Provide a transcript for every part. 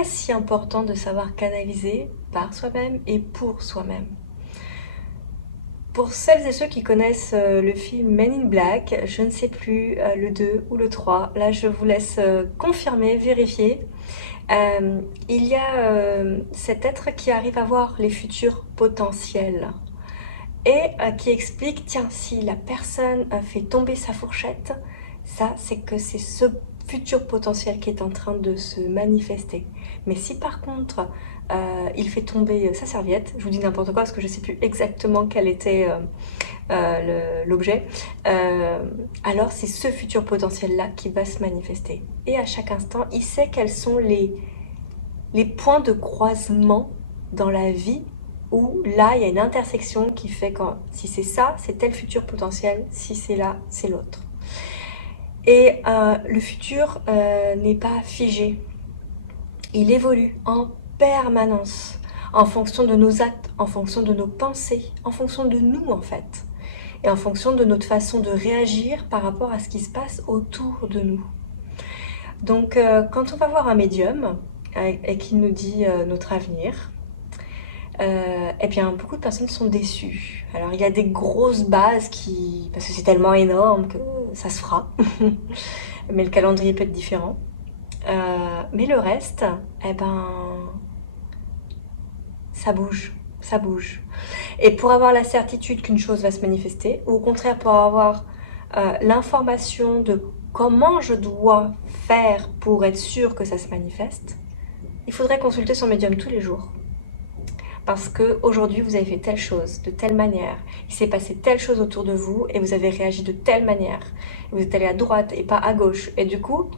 pourquoi est-ce si important de savoir canaliser par soi-même et pour soi-même? Pour celles et ceux qui connaissent le film Men in Black, je ne sais plus le 2 ou le 3, là je vous laisse confirmer, vérifier. Il y a cet être qui arrive à voir les futurs potentiels et qui explique, tiens, si la personne fait tomber sa fourchette, ça c'est que c'est ce futur potentiel qui est en train de se manifester. Mais si par contre il fait tomber sa serviette, je vous dis n'importe quoi parce que je ne sais plus exactement quel était l'objet, alors c'est ce futur potentiel-là qui va se manifester. Et à chaque instant, il sait quels sont les points de croisement dans la vie où là, il y a une intersection qui fait que si c'est ça, c'est tel futur potentiel, si c'est là, c'est l'autre. Et le futur n'est pas figé, il évolue en permanence, en fonction de nos actes, en fonction de nos pensées, en fonction de nous en fait, et en fonction de notre façon de réagir par rapport à ce qui se passe autour de nous. Donc quand on va voir un médium et qu'il nous dit notre avenir, eh bien beaucoup de personnes sont déçues. Alors il y a des grosses bases parce que c'est tellement énorme que ça se fera, mais le calendrier peut être différent. Mais le reste, eh ben, ça bouge, ça bouge. Et pour avoir la certitude qu'une chose va se manifester, ou au contraire pour avoir l'information de comment je dois faire pour être sûr que ça se manifeste, il faudrait consulter son médium tous les jours. Parce qu'aujourd'hui, vous avez fait telle chose, de telle manière, il s'est passé telle chose autour de vous et vous avez réagi de telle manière. Vous êtes allé à droite et pas à gauche. Et du coup,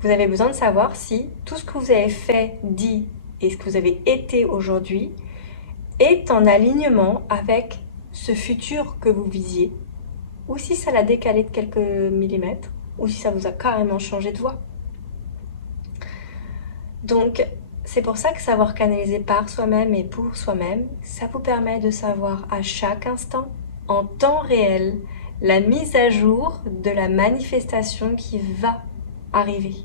vous avez besoin de savoir si tout ce que vous avez fait, dit et ce que vous avez été aujourd'hui est en alignement avec ce futur que vous visiez, ou si ça l'a décalé de quelques millimètres, ou si ça vous a carrément changé de voix. Donc, c'est pour ça que savoir canaliser par soi-même et pour soi-même, ça vous permet de savoir à chaque instant, en temps réel, la mise à jour de la manifestation qui va arriver,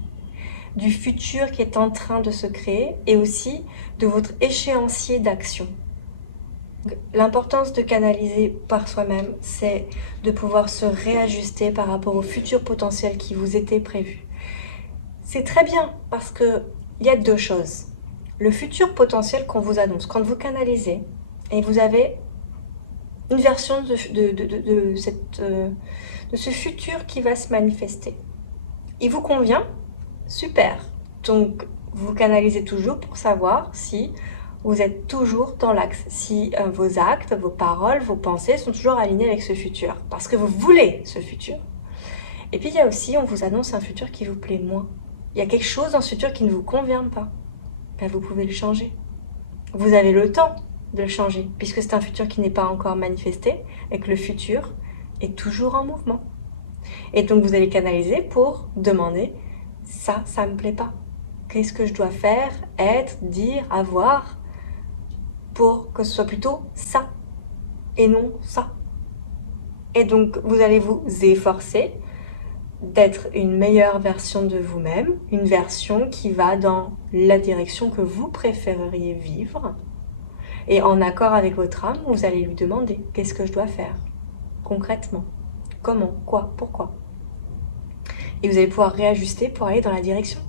du futur qui est en train de se créer et aussi de votre échéancier d'action. L'importance de canaliser par soi-même, c'est de pouvoir se réajuster par rapport au futur potentiel qui vous était prévu. C'est très bien parce qu'il y a deux choses. Le futur potentiel qu'on vous annonce, quand vous canalisez, et vous avez une version de ce futur qui va se manifester. Il vous convient? Super. Donc, vous canalisez toujours pour savoir si vous êtes toujours dans l'axe, si vos actes, vos paroles, vos pensées sont toujours alignés avec ce futur, parce que vous voulez ce futur. Et puis il y a aussi, on vous annonce un futur qui vous plaît moins. Il y a quelque chose dans ce futur qui ne vous convient pas. Ben, vous pouvez le changer. Vous avez le temps de le changer, puisque c'est un futur qui n'est pas encore manifesté, et que le futur est toujours en mouvement. Et donc vous allez canaliser pour demander, ça me plaît pas. Qu'est-ce que je dois faire, être, dire, avoir pour que ce soit plutôt ça et non ça. Et donc vous allez vous efforcer d'être une meilleure version de vous-même, une version qui va dans la direction que vous préféreriez vivre. Et en accord avec votre âme, vous allez lui demander qu'est-ce que je dois faire concrètement, comment, quoi, pourquoi. Et vous allez pouvoir réajuster pour aller dans la direction